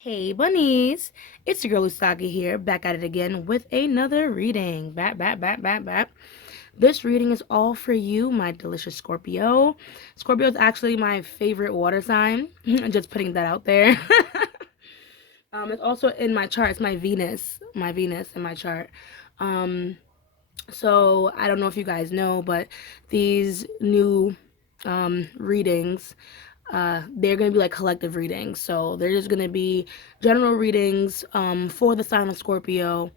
Hey bunnies, it's your girl Usagi here, back at it again with another reading. Back. This reading is all for you, my delicious Scorpio. Scorpio is actually my favorite water sign. I'm just putting that out there. It's also in my chart. It's my Venus in my chart. Um, so I don't know if you guys know, but these new readings, they're going to be like collective readings. So they're just going to be general readings for the sign of Scorpio,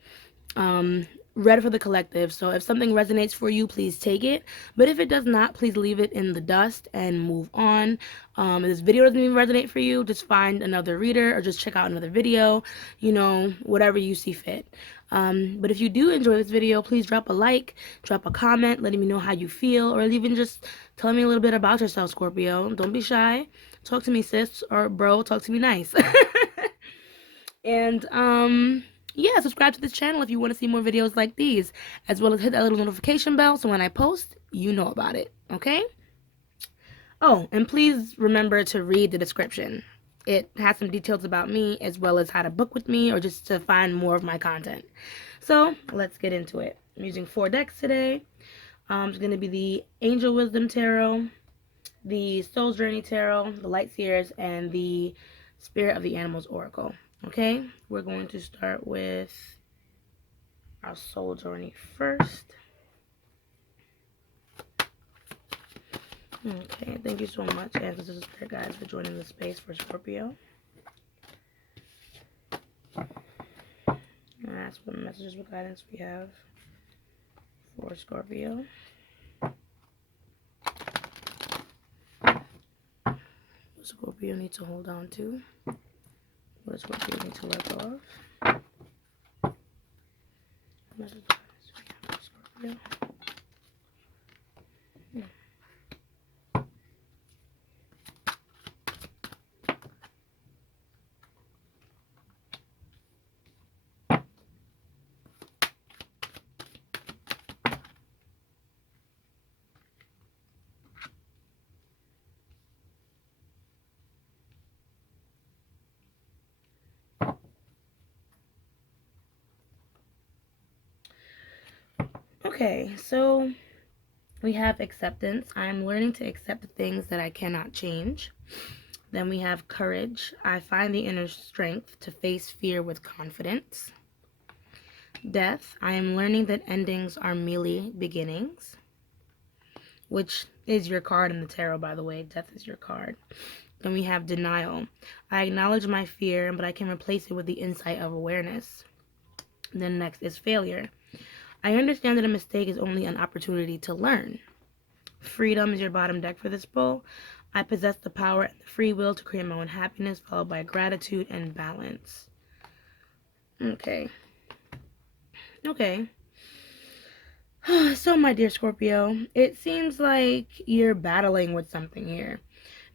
um, read for the collective. So if something resonates for you, please take it. But if it does not, please leave it in the dust and move on. If this video doesn't even resonate for you, just find another reader or just check out another video, whatever you see fit. But if you do enjoy this video, please drop a like, drop a comment, letting me know how you feel, or even just tell me a little bit about yourself, Scorpio. Don't be shy. Talk to me, sis, or bro, talk to me nice. And yeah, subscribe to this channel if you want to see more videos like these, as well as hit that little notification bell so when I post, you know about it, okay? Oh, and please remember to read the description. It has some details about me, as well as how to book with me or just to find more of my content. So let's get into it. I'm using 4 decks today. It's going to be the Angel Wisdom Tarot, the Soul's Journey Tarot, the Light Seers, and the Spirit of the Animals Oracle. Okay, we're going to start with our Soul Journey first. Okay, thank you so much, Ancestors and Spirit Guides, for joining the space for Scorpio. And that's what messages with guidance we have for Scorpio. What Scorpio need to hold on to? What Scorpio need to let go of? Messages we have for Scorpio. Okay, so we have acceptance. I'm learning to accept the things that I cannot change. Then we have courage. I find the inner strength to face fear with confidence. Death. I am learning that endings are merely beginnings, which is your card in the tarot, by the way. Death is your card. Then we have denial. I acknowledge my fear, but I can replace it with the insight of awareness. Then next is failure. I understand that a mistake is only an opportunity to learn. Freedom is your bottom deck for this bowl. I possess the power and the free will to create my own happiness, followed by gratitude and balance. Okay. So, my dear Scorpio, it seems like you're battling with something here.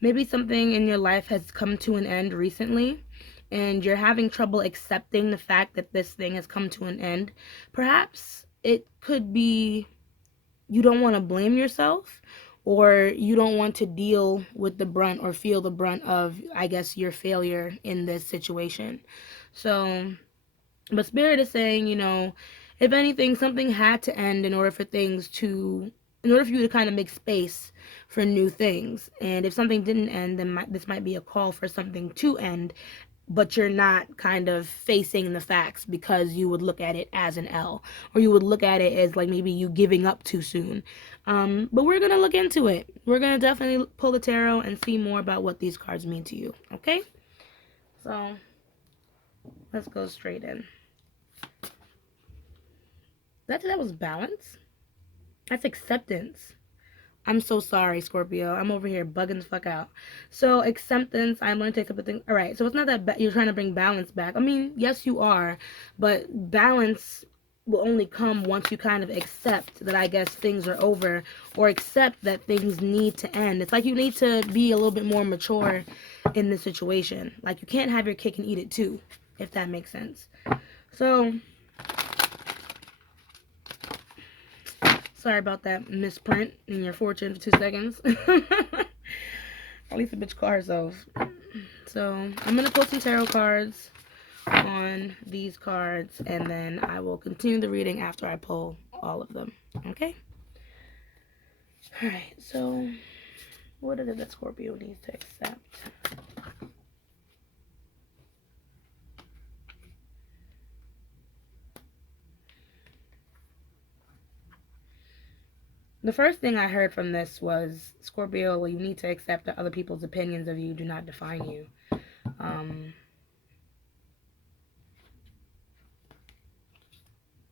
Maybe something in your life has come to an end recently, and you're having trouble accepting the fact that this thing has come to an end. Perhaps it could be you don't want to blame yourself, or you don't want to deal with the brunt or feel the brunt of, I guess, your failure in this situation. So, but Spirit is saying, if anything, something had to end in order for you to kind of make space for new things. And if something didn't end, then this might be a call for something to end, but you're not kind of facing the facts because you would look at it as an L, or you would look at it as like maybe you giving up too soon. But we're going to look into it. We're going to definitely pull the tarot and see more about what these cards mean to you. Okay? So let's go straight in. That was balance. That's acceptance. I'm so sorry, Scorpio. I'm over here bugging the fuck out. So, acceptance, I'm learning to accept the thing. All right, so it's not that you're trying to bring balance back. I mean, yes, you are. But balance will only come once you kind of accept that, I guess, things are over, or accept that things need to end. It's like you need to be a little bit more mature in this situation. Like, you can't have your cake and eat it too, if that makes sense. So, sorry about that misprint in your fortune for 2 seconds. At least the bitch caught herself. so I'm going to pull some tarot cards on these cards, and then I will continue the reading after I pull all of them. Okay? Alright, so what is it that Scorpio needs to accept? The first thing I heard from this was, Scorpio, well, you need to accept that other people's opinions of you do not define you.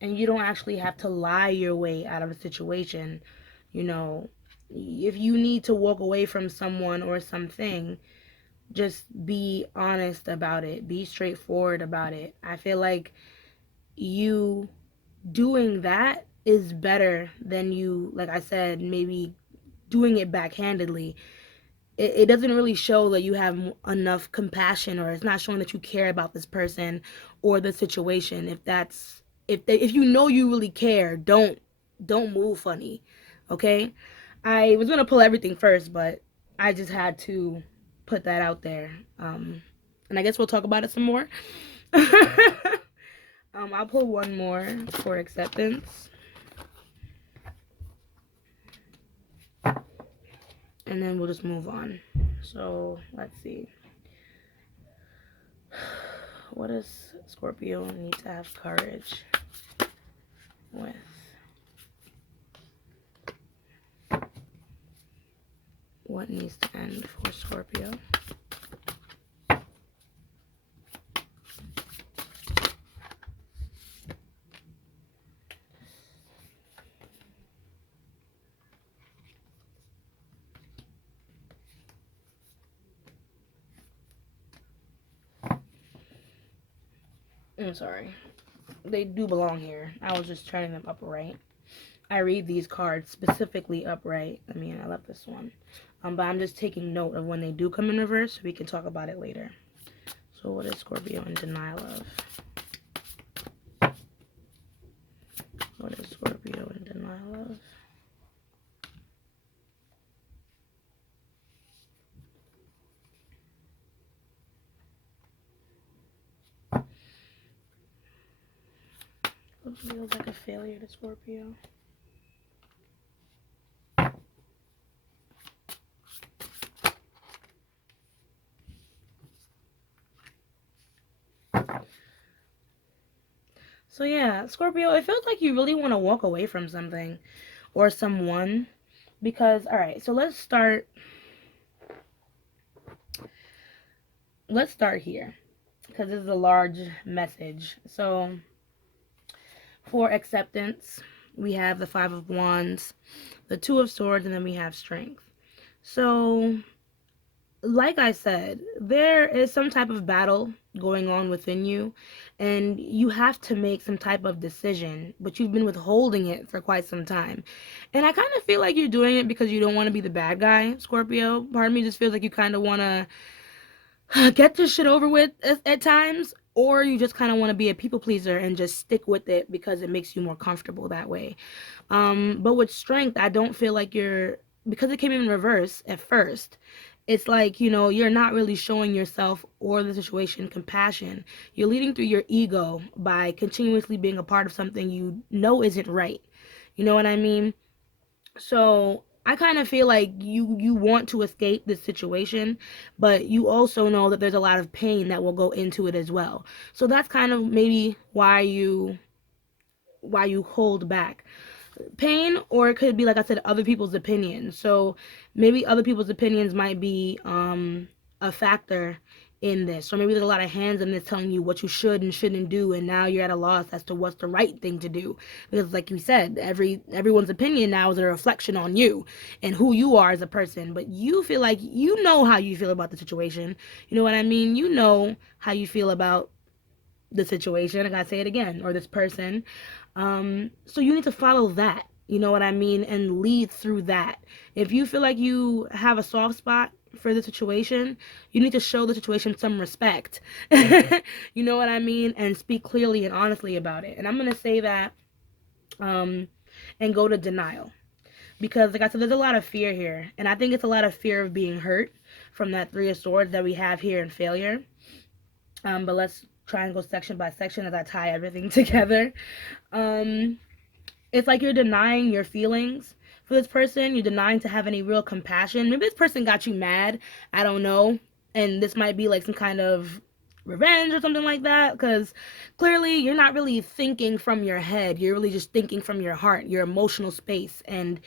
And you don't actually have to lie your way out of a situation. You know, if you need to walk away from someone or something, just be honest about it. Be straightforward about it. I feel like you doing that is better than you, like I said, maybe doing it backhandedly. It doesn't really show that you have enough compassion, or it's not showing that you care about this person or the situation. If you know you really care, don't move funny. Okay? I was gonna pull everything first, but I just had to put that out there. And I guess we'll talk about it some more. I'll pull one more for acceptance. And then we'll just move on. So, let's see. What does Scorpio need to have courage with? What needs to end for Scorpio? I'm sorry. They do belong here. I was just turning them upright. I read these cards specifically upright. I mean, I love this one. But I'm just taking note of when they do come in reverse so we can talk about it later. So what is Scorpio in denial of? What is Scorpio in denial of? What feels like a failure to Scorpio? So yeah, Scorpio, it feels like you really want to walk away from something or someone. Because, alright, so let's start here. Because this is a large message. So, for acceptance, we have the Five of Wands, the Two of Swords, and then we have Strength. So, like I said, there is some type of battle going on within you, and you have to make some type of decision, but you've been withholding it for quite some time. And I kind of feel like you're doing it because you don't want to be the bad guy, Scorpio. Part of me just feels like you kind of want to get this shit over with at times, or you just kind of want to be a people pleaser and just stick with it because it makes you more comfortable that way. But with Strength, I don't feel like you're, because it came in reverse at first, it's like, you know, you're not really showing yourself or the situation compassion. You're leading through your ego by continuously being a part of something you know isn't right. You know what I mean? So I kind of feel like you want to escape this situation, but you also know that there's a lot of pain that will go into it as well. So that's kind of maybe why you hold back. Pain, or it could be, like I said, other people's opinions. So maybe other people's opinions might be a factor in this. So maybe there's a lot of hands in this telling you what you should and shouldn't do, and now you're at a loss as to what's the right thing to do. Because like you said, everyone's opinion now is a reflection on you and who you are as a person. But you feel like you know how you feel about the situation. You know what I mean? You know how you feel about the situation. I gotta say it again, or this person. So you need to follow that. You know what I mean? And lead through that. If you feel like you have a soft spot for the situation, you need to show the situation some respect. You know what I mean? And speak clearly and honestly about it. And I'm gonna say that, and go to denial. Because like I said, there's a lot of fear here, and I think it's a lot of fear of being hurt. from that Three of Swords that we have here in Failure. But let's try and go section by section as I tie everything together. It's like you're denying your feelings for this person. You're denying to have any real compassion. Maybe this person got you mad. I don't know. And this might be like some kind of revenge or something like that, because clearly you're not really thinking from your head. You're really just thinking from your heart, your emotional space. And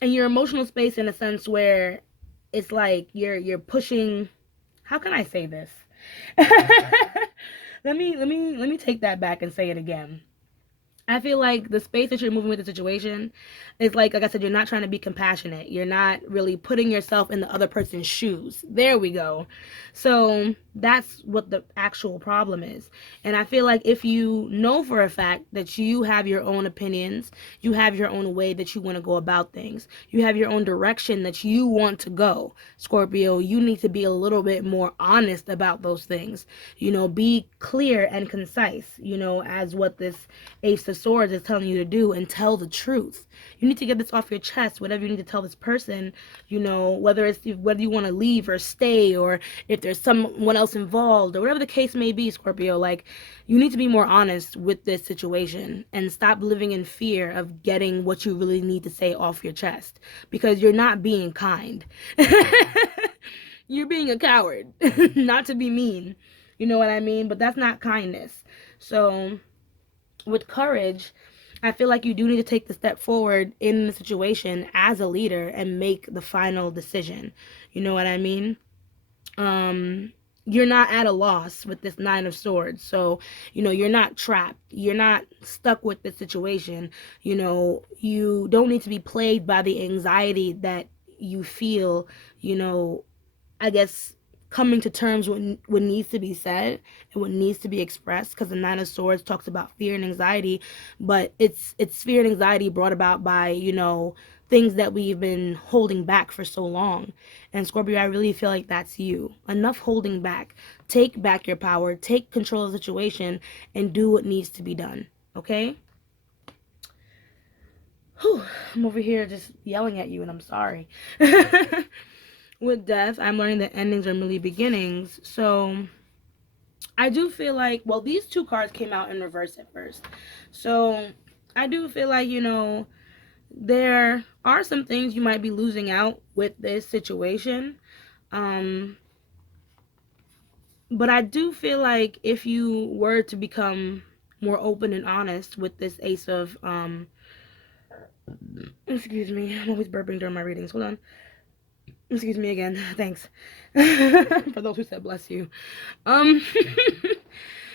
your emotional space in a sense where it's like you're pushing. How can I say this? let me take that back and say it again. I feel like the space that you're moving with the situation is like I said, you're not trying to be compassionate. You're not really putting yourself in the other person's shoes. There we go. So that's what the actual problem is. And I feel like if you know for a fact that you have your own opinions, you have your own way that you want to go about things, you have your own direction that you want to go, Scorpio, you need to be a little bit more honest about those things. Be clear and concise, as what this Ace of Swords is telling you to do, and tell the truth. You need to get this off your chest, whatever you need to tell this person, whether you want to leave or stay, or if there's someone else involved, or whatever the case may be, Scorpio. Like, you need to be more honest with this situation and stop living in fear of getting what you really need to say off your chest, because you're not being kind. You're being a coward. Not to be mean, you know what I mean? But that's not kindness. So with courage, I feel like you do need to take the step forward in the situation as a leader and make the final decision. You know what I mean? You're not at a loss with this Nine of Swords. So, you're not trapped. You're not stuck with the situation. You don't need to be plagued by the anxiety that you feel, I guess, coming to terms with what needs to be said and what needs to be expressed, because the Nine of Swords talks about fear and anxiety, but it's fear and anxiety brought about by things that we've been holding back for so long. And Scorpio, I really feel like that's you. Enough holding back. Take back your power, take control of the situation, and do what needs to be done. Okay? Whew, I'm over here just yelling at you, and I'm sorry. With death, I'm learning that endings are merely beginnings. So I do feel like, well, these two cards came out in reverse at first. So I do feel like, there are some things you might be losing out with this situation. But I do feel like if you were to become more open and honest with this Ace of, excuse me, I'm always burping during my readings. Hold on. Excuse me again. Thanks. For those who said bless you.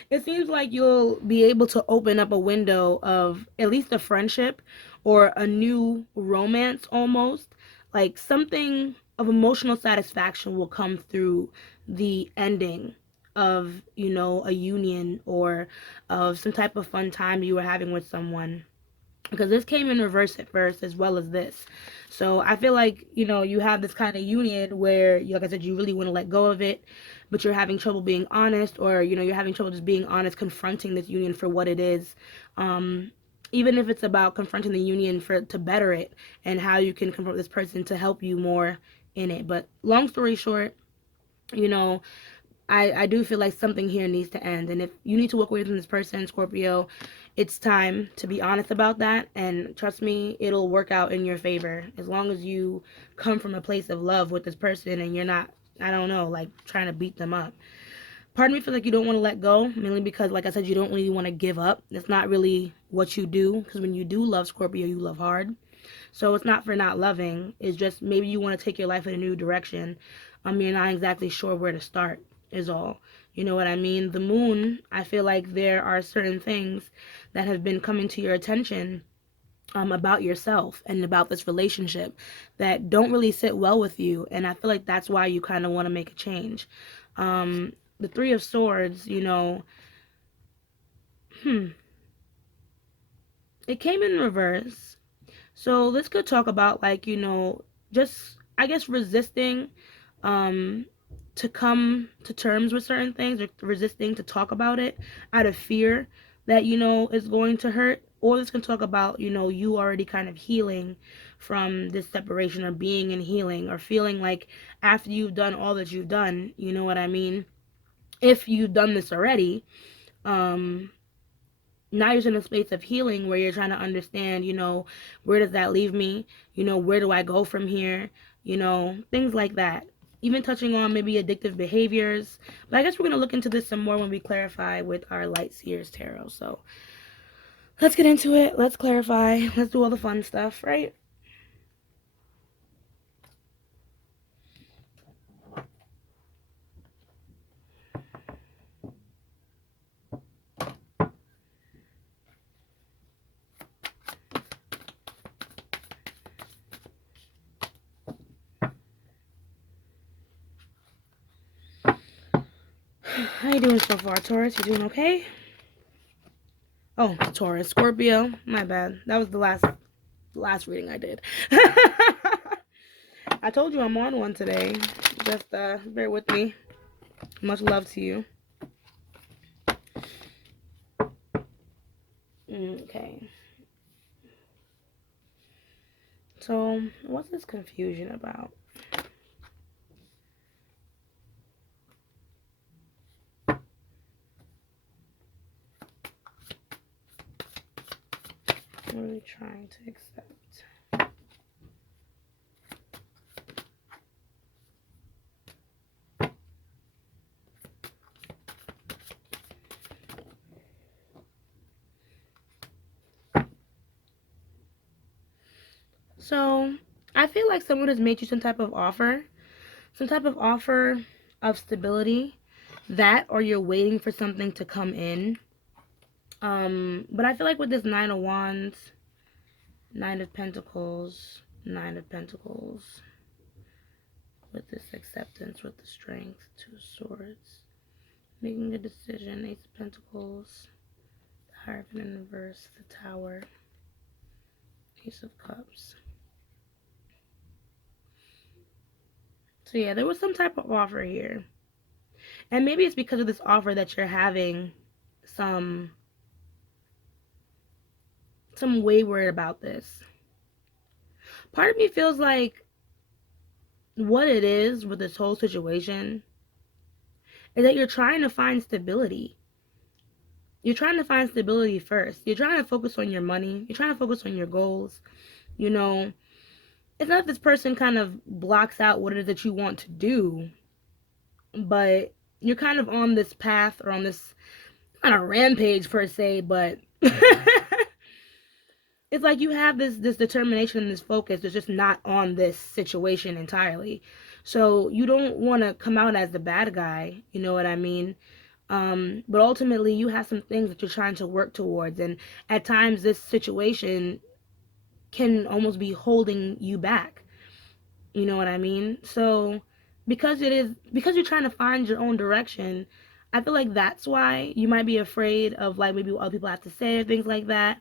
It seems like you'll be able to open up a window of at least a friendship or a new romance almost. Like something of emotional satisfaction will come through the ending of, a union or of some type of fun time you were having with someone. Because this came in reverse at first as well as this. So I feel like, you have this kind of union where, like I said, you really want to let go of it, but you're having trouble being honest, or, you're having trouble just being honest, confronting this union for what it is. Even if it's about confronting the union to better it, and how you can confront this person to help you more in it. But long story short, I do feel like something here needs to end. And if you need to walk away from this person, Scorpio, it's time to be honest about that. And trust me, it'll work out in your favor. As long as you come from a place of love with this person and you're not, I don't know, like trying to beat them up. Part of me feels like you don't want to let go, mainly because, like I said, you don't really want to give up. It's not really what you do, because when you do love, Scorpio, you love hard. So it's not for not loving. It's just maybe you want to take your life in a new direction. You're not exactly sure where to start is all. You know what I mean? The moon, I feel like there are certain things that have been coming to your attention about yourself and about this relationship that don't really sit well with you. And I feel like that's why you kind of want to make a change. The Three of Swords, it came in reverse. So this could talk about, like, just, I guess, resisting to come to terms with certain things, or resisting to talk about it out of fear that, is going to hurt or this can talk about, you know, you already kind of healing from this separation, or being in healing, or feeling like after you've done all that you've done, you know what I mean? If you've done this already, um, now you're in a space of healing where you're trying to understand, you know, where does that leave me? You know, where do I go from here? You know, things like that. Even touching on maybe addictive behaviors. But I guess we're going to look into this some more when we clarify with our Light Seers Tarot. So let's get into it. Let's clarify. Let's do all the fun stuff, right? How you doing so far, Taurus? You doing okay? Oh, Taurus. Scorpio. My bad. That was the last reading I did. I told you I'm on one today. Just bear with me. Much love to you. Okay. So, what's this confusion about? What are we trying to accept? So, I feel like someone has made you some type of offer of stability, that, or you're waiting for something to come in. But I feel like with this Nine of Wands, Nine of Pentacles, with this acceptance, with the Strength, Two Swords, making a decision, Ace of Pentacles, the Hierophant in reverse, the Tower, Ace of Cups. So yeah, there was some type of offer here. And maybe it's because of this offer that you're having some wayward about this. Part of me feels like what it is with this whole situation is that you're trying to find stability. You're trying to find stability first. You're trying to focus on your money. You're trying to focus on your goals. You know, it's not that this person kind of blocks out what it is that you want to do, but you're kind of on this path, or on this, not a rampage per se, but it's like you have this determination and this focus that's just not on this situation entirely. So you don't want to come out as the bad guy, you know what I mean? But ultimately you have some things that you're trying to work towards, and at times this situation can almost be holding you back. You know what I mean? So because you're trying to find your own direction, I feel like that's why you might be afraid of, like, maybe what other people have to say or things like that.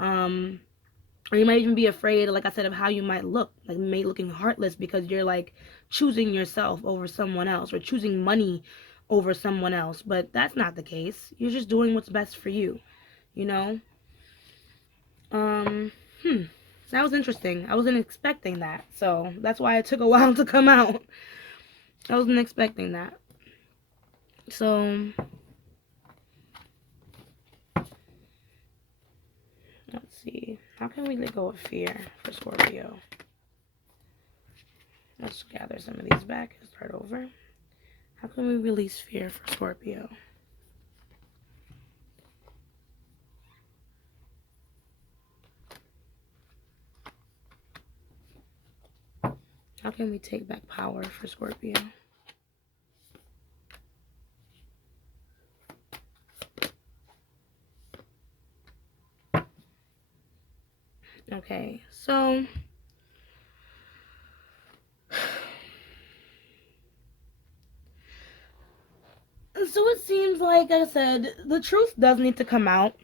Or you might even be afraid, like I said, of how you might look, like maybe looking heartless because you're like choosing yourself over someone else, or choosing money over someone else. But that's not the case. You're just doing what's best for you, you know? Um, that was interesting. I wasn't expecting that. So that's why it took a while to come out. I wasn't expecting that. So let's see. How can we let go of fear for Scorpio? Let's gather some of these back and start over. How can we release fear for Scorpio? How can we take back power for Scorpio? Okay, so it seems like I said, the truth does need to come out.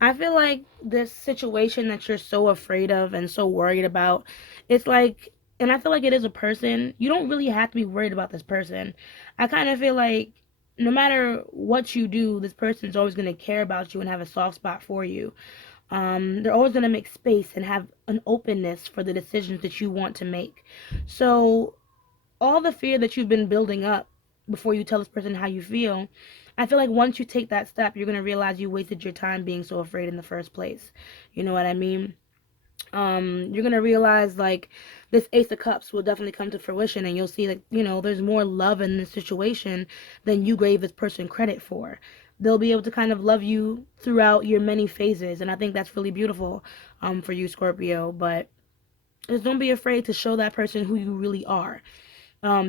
I feel like this situation that you're so afraid of and so worried about, it's like, and I feel like it is a person. You don't really have to be worried about this person. I kind of feel like no matter what you do, this person's always going to care about you and have a soft spot for you. They're always going to make space and have an openness for the decisions that you want to make. So all the fear that you've been building up before you tell this person how you feel, I feel like once you take that step, you're going to realize you wasted your time being so afraid in the first place. You know what I mean? You're gonna realize like this Ace of Cups will definitely come to fruition, and you'll see that there's more love in this situation than you gave this person credit for. They'll be able to kind of love you throughout your many phases, and I think that's really beautiful for you, Scorpio. But just don't be afraid to show that person who you really are.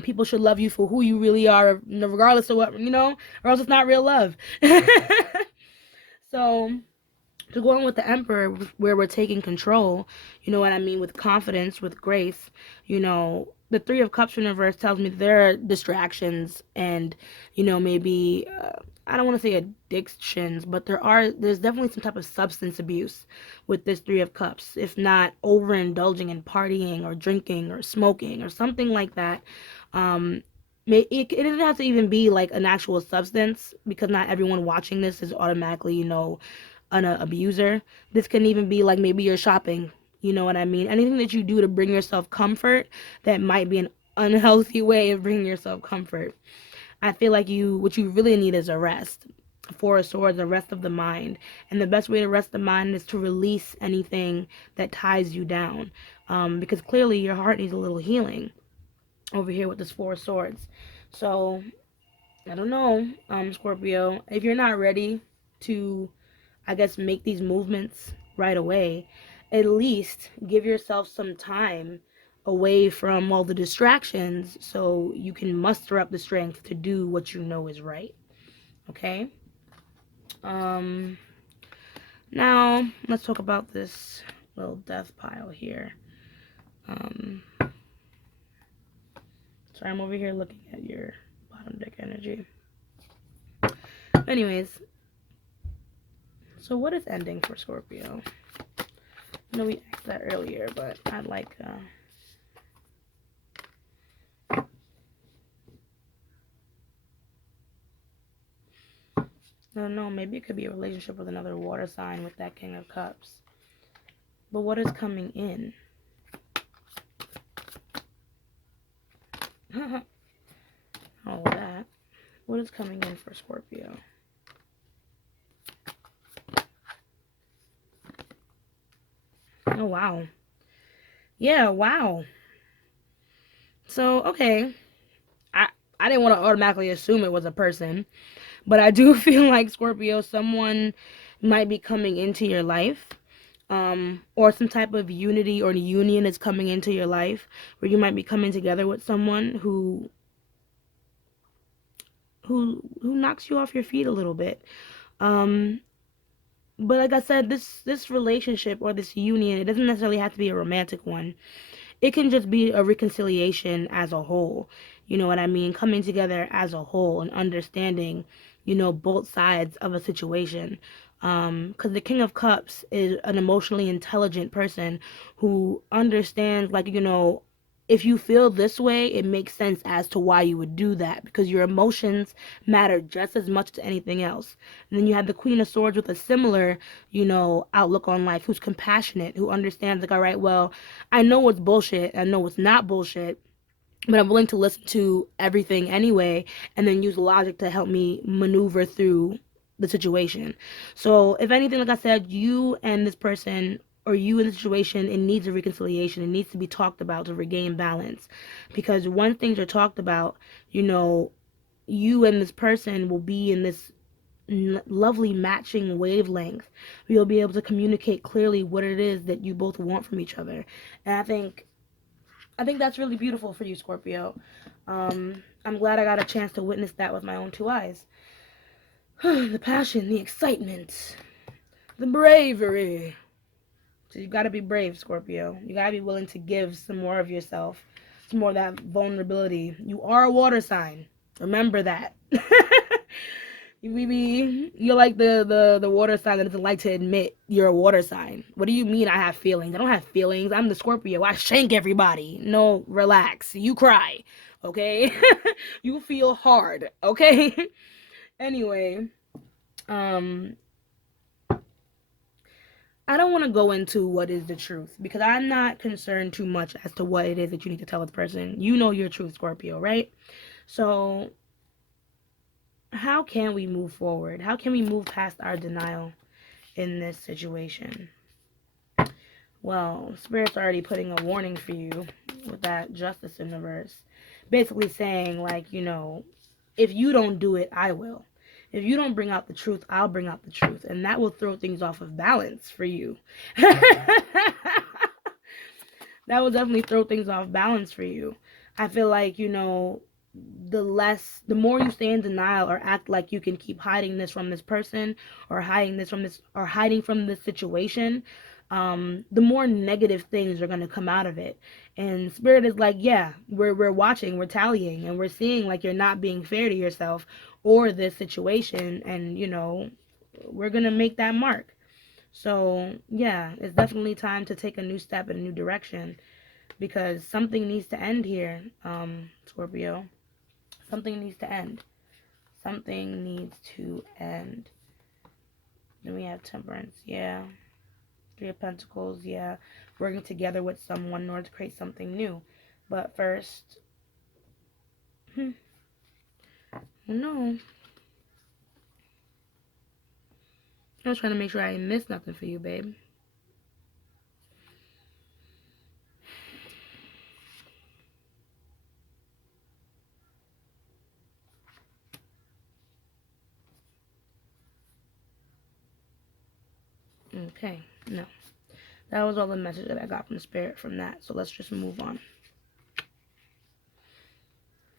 People should love you for who you really are, regardless of what or else it's not real love. So to go on with the Emperor, where we're taking control, you know what I mean, with confidence, with grace, the Three of Cups in reverse tells me there are distractions and, maybe, I don't want to say addictions, but there's definitely some type of substance abuse with this Three of Cups, if not overindulging in partying or drinking or smoking or something like that. It doesn't have to even be like an actual substance, because not everyone watching this is automatically, an abuser. This can even be like maybe you're shopping. You know what I mean? Anything that you do to bring yourself comfort that might be an unhealthy way of bringing yourself comfort. I feel like what you really need is a rest. Four of Swords, a rest of the mind. And the best way to rest the mind is to release anything that ties you down. Because clearly your heart needs a little healing over here with this Four of Swords. So, I don't know, Scorpio. If you're not ready to, I guess, make these movements right away, at least give yourself some time away from all the distractions so you can muster up the strength to do what you know is right. Okay? Um, Now, let's talk about this little death pile here. Sorry, I'm over here looking at your bottom deck energy. Anyways, so what is ending for Scorpio? I know we asked that earlier, but I'd like no, no, maybe it could be a relationship with another water sign with that King of Cups. But what is coming in? All that. What is coming in for Scorpio? Oh, wow. Yeah, wow. So, okay. I didn't want to automatically assume it was a person, but I do feel like Scorpio, someone might be coming into your life, or some type of unity or union is coming into your life, where you might be coming together with someone who knocks you off your feet a little bit. Um, but like I said, this relationship or this union, it doesn't necessarily have to be a romantic one. It can just be a reconciliation as a whole. You know what I mean? Coming together as a whole and understanding, both sides of a situation. Because the King of Cups is an emotionally intelligent person who understands, like, if you feel this way, it makes sense as to why you would do that, because your emotions matter just as much as anything else. And then you have the Queen of Swords with a similar, outlook on life, who's compassionate, who understands, like, all right, well, I know what's bullshit, I know what's not bullshit, but I'm willing to listen to everything anyway, and then use logic to help me maneuver through the situation. So, if anything, like I said, you and this person, or you in the situation, it needs a reconciliation. It needs to be talked about to regain balance. Because once things are talked about, you and this person will be in this lovely matching wavelength. You'll be able to communicate clearly what it is that you both want from each other. And I think that's really beautiful for you, Scorpio. I'm glad I got a chance to witness that with my own two eyes. The passion, the excitement, the bravery. So you gotta be brave, Scorpio. You gotta be willing to give some more of yourself, some more of that vulnerability. You are a water sign. Remember that. You're like the water sign that doesn't like to admit you're a water sign. What do you mean I have feelings? I don't have feelings. I'm the Scorpio. I shank everybody. No, relax. You cry, okay? You feel hard, okay? Anyway, um, I don't want to go into what is the truth because I'm not concerned too much as to what it is that you need to tell this person. You know your truth, Scorpio, right? So, how can we move forward? How can we move past our denial in this situation? Well, Spirit's already putting a warning for you with that justice in the verse. Basically saying, like, if you don't do it, I will. If you don't bring out the truth, I'll bring out the truth. And that will throw things off of balance for you. That will definitely throw things off balance for you. I feel like, the more you stay in denial or act like you can keep hiding this from this person or hiding from this situation, the more negative things are going to come out of it. And Spirit is like, yeah, we're watching, we're tallying, and we're seeing like you're not being fair to yourself or this situation, and we're going to make that mark. So yeah, it's definitely time to take a new step in a new direction because something needs to end here, Scorpio. Something needs to end. Something needs to end. Then we have Temperance, yeah. Three of Pentacles, yeah. Working together with someone in order to create something new. But first, no. I was trying to make sure I didn't miss nothing for you, babe. Okay, no. That was all the message that I got from Spirit from that. So let's just move on.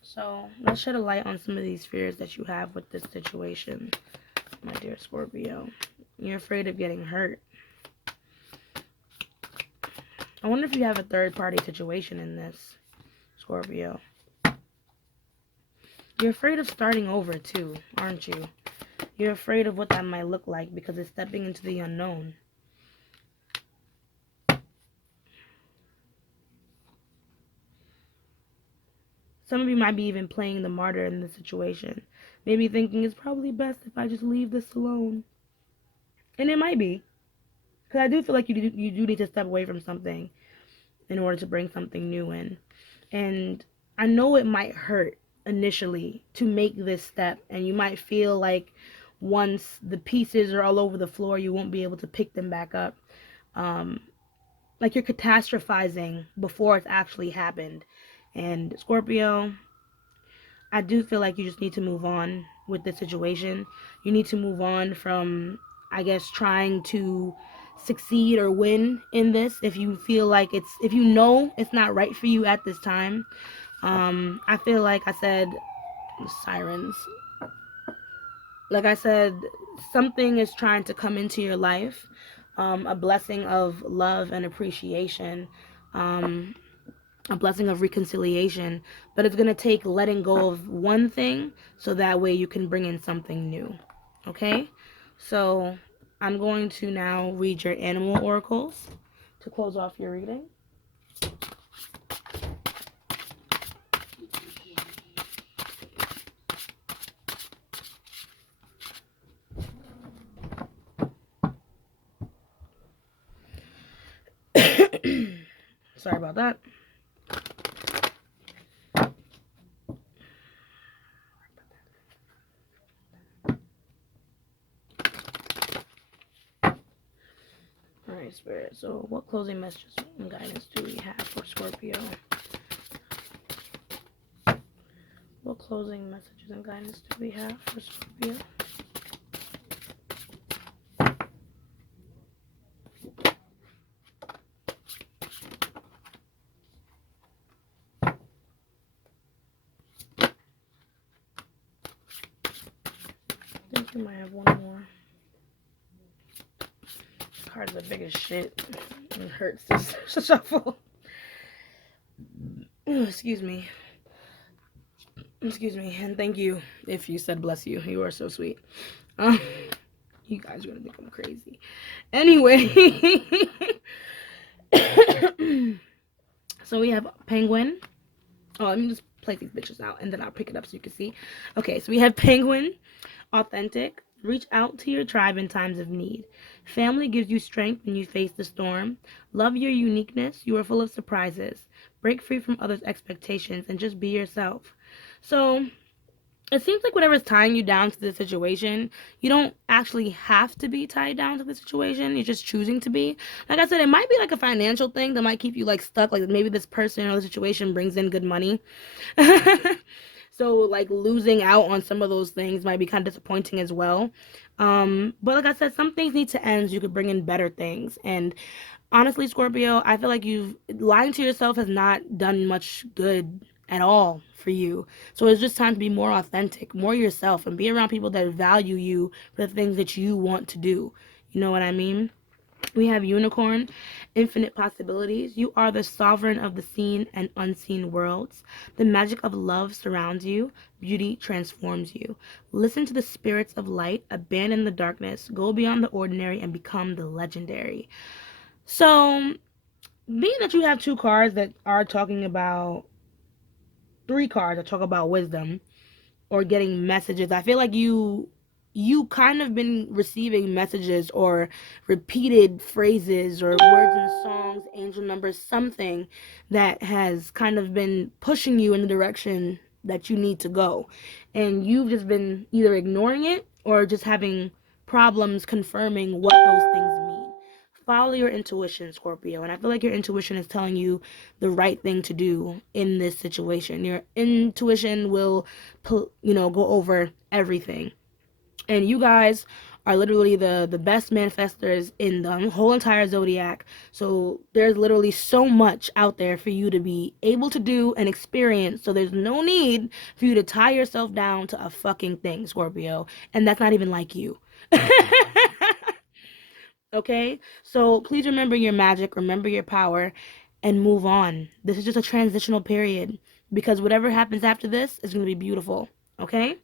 So let's shed a light on some of these fears that you have with this situation, my dear Scorpio. You're afraid of getting hurt. I wonder if you have a third-party situation in this, Scorpio. You're afraid of starting over, too, aren't you? You're afraid of what that might look like because it's stepping into the unknown. Some of you might be even playing the martyr in this situation. Maybe thinking it's probably best if I just leave this alone. And it might be. Because I do feel like you do need to step away from something in order to bring something new in. And I know it might hurt initially to make this step. And you might feel like once the pieces are all over the floor, you won't be able to pick them back up. Like you're catastrophizing before it's actually happened. And Scorpio, I do feel like you just need to move on with the situation. You need to move on from, I guess, trying to succeed or win in this. If you feel like if you know it's not right for you at this time, I feel like I said, sirens. Like I said, something is trying to come into your life, a blessing of love and appreciation. A blessing of reconciliation, but it's going to take letting go of one thing so that way you can bring in something new. Okay? So I'm going to now read your animal oracles to close off your reading. Sorry about that. Alright, Spirit. So what closing messages and guidance do we have for Scorpio? What closing messages and guidance do we have for Scorpio? I think we might have one more. This card's the biggest shit. It hurts to shuffle. Excuse me. Excuse me, and thank you if you said bless you. You are so sweet. You guys are gonna think I'm crazy. Anyway, so we have Penguin. Oh, let me just play these bitches out, and then I'll pick it up so you can see. Okay, so we have Penguin, Authentic, Reach out to your tribe in times of need. Family gives you strength when you face the storm. Love your uniqueness. You are full of surprises. Break free from others' expectations and just be yourself. So, it seems like whatever's tying you down to the situation, you don't actually have to be tied down to the situation. You're just choosing to be. Like I said, it might be like a financial thing that might keep you like stuck. Like maybe this person or the situation brings in good money. So like losing out on some of those things might be kind of disappointing as well. But like I said, some things need to end so you could bring in better things. And honestly, Scorpio, I feel like you've lying to yourself has not done much good at all for you. So it's just time to be more authentic, more yourself, and be around people that value you for the things that you want to do. You know what I mean? We have Unicorn, infinite possibilities. You are the sovereign of the seen and unseen worlds. The magic of love surrounds you. Beauty transforms you. Listen to the spirits of light. Abandon the darkness. Go beyond the ordinary and become the legendary. So, being that you have two cards that are talking about, three cards that talk about wisdom, or getting messages. I feel like you kind of been receiving messages or repeated phrases or words and songs, angel numbers, something that has kind of been pushing you in the direction that you need to go. And you've just been either ignoring it or just having problems confirming what those things mean. Follow your intuition, Scorpio. And I feel like your intuition is telling you the right thing to do in this situation. Your intuition will, go over everything. And you guys are literally the best manifestors in the whole entire zodiac. So there's literally so much out there for you to be able to do and experience. So there's no need for you to tie yourself down to a fucking thing, Scorpio. And that's not even like you. Okay? So please remember your magic, remember your power, and move on. This is just a transitional period because whatever happens after this is going to be beautiful. Okay?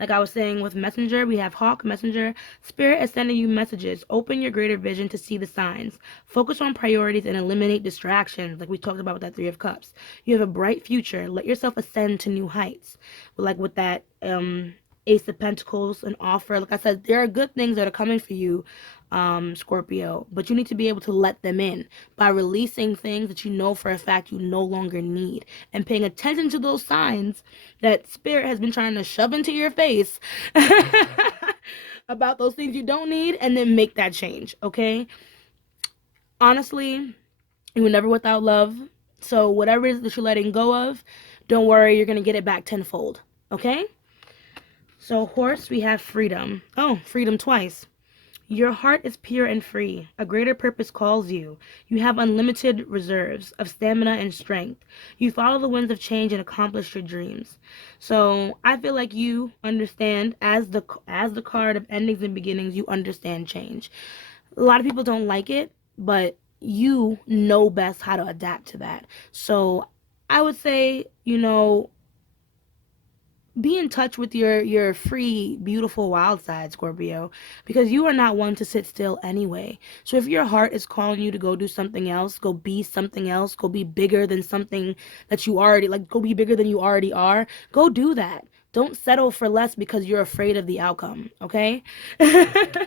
Like I was saying with Messenger, we have Hawk, Messenger. Spirit is sending you messages. Open your greater vision to see the signs. Focus on priorities and eliminate distractions, like we talked about with that Three of Cups. You have a bright future. Let yourself ascend to new heights. Like with that Ace of Pentacles, an offer. Like I said, there are good things that are coming for you, Scorpio, but you need to be able to let them in by releasing things that you know for a fact you no longer need and paying attention to those signs that Spirit has been trying to shove into your face about those things you don't need, and then make that change. Okay? Honestly, you were never without love. So whatever it is that you're letting go of, don't worry, you're gonna get it back tenfold. Okay? So horse, we have freedom. Oh, freedom twice. Your heart is pure and free. A greater purpose calls you. You have unlimited reserves of stamina and strength. You follow the winds of change and accomplish your dreams. So I feel like you understand, as the card of endings and beginnings, you understand change. A lot of people don't like it, but you know best how to adapt to that. So I would say, be in touch with your free, beautiful, wild side, Scorpio, because you are not one to sit still anyway. So if your heart is calling you to go do something else, go be something else, go be bigger than something that you already, like, go be bigger than you already are, go do that. Don't settle for less because you're afraid of the outcome. Okay? And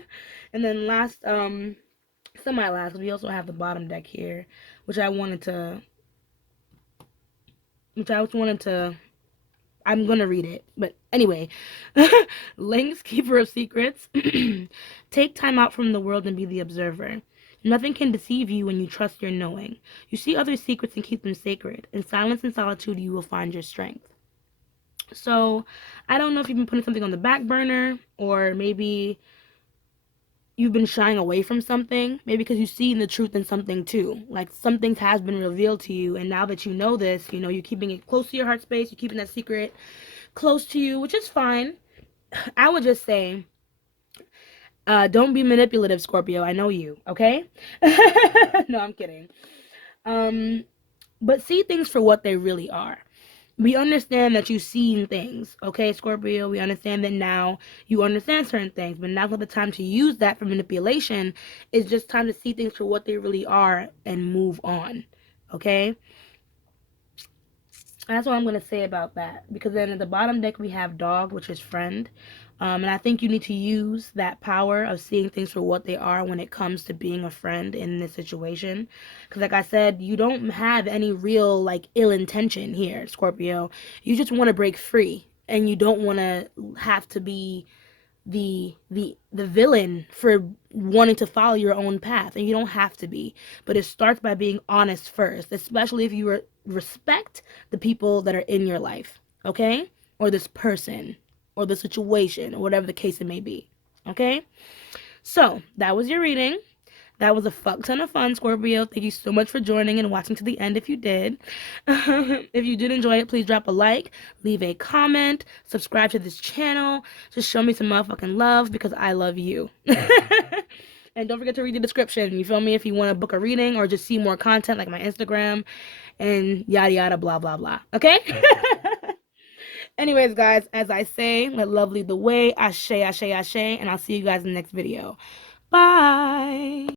then last, semi-last, we also have the bottom deck here, which I wanted to which I wanted to I'm gonna read it. But anyway, Lynx, Keeper of Secrets. Take time out from the world and be the observer. Nothing can deceive you when you trust your knowing. You see others' secrets and keep them sacred. In silence and solitude, you will find your strength. So, I don't know if you've been putting something on the back burner, or maybe you've been shying away from something, maybe because you've seen the truth in something too. Like something has been revealed to you, and now that you know this, you're keeping it close to your heart space, you're keeping that secret close to you, which is fine. I would just say, don't be manipulative, Scorpio. I know you, okay? No, I'm kidding. But see things for what they really are. We understand that you've seen things, okay, Scorpio? We understand that now you understand certain things, but now's not the time to use that for manipulation. It's just time to see things for what they really are and move on, okay? That's what I'm going to say about that. Because then at the bottom deck, we have dog, which is friend. And I think you need to use that power of seeing things for what they are when it comes to being a friend in this situation. Because, like I said, you don't have any real, like, ill intention here, Scorpio. You just want to break free. And you don't want to have to be the villain for wanting to follow your own path, and you don't have to be, but it starts by being honest first, especially if you respect the people that are in your life, okay, or this person or the situation or whatever the case it may be. Okay, so that was your reading. That was a fuck ton of fun, Scorpio. Thank you so much for joining and watching to the end if you did. If you did enjoy it, please drop a like, leave a comment, subscribe to this channel. Just show me some motherfucking love because I love you. And don't forget to read the description. You feel me? If you want to book a reading or just see more content like my Instagram and yada yada blah blah blah. Okay? Anyways, guys, as I say, let love lead the way. Ashe, ashe, ashe. And I'll see you guys in the next video. Bye.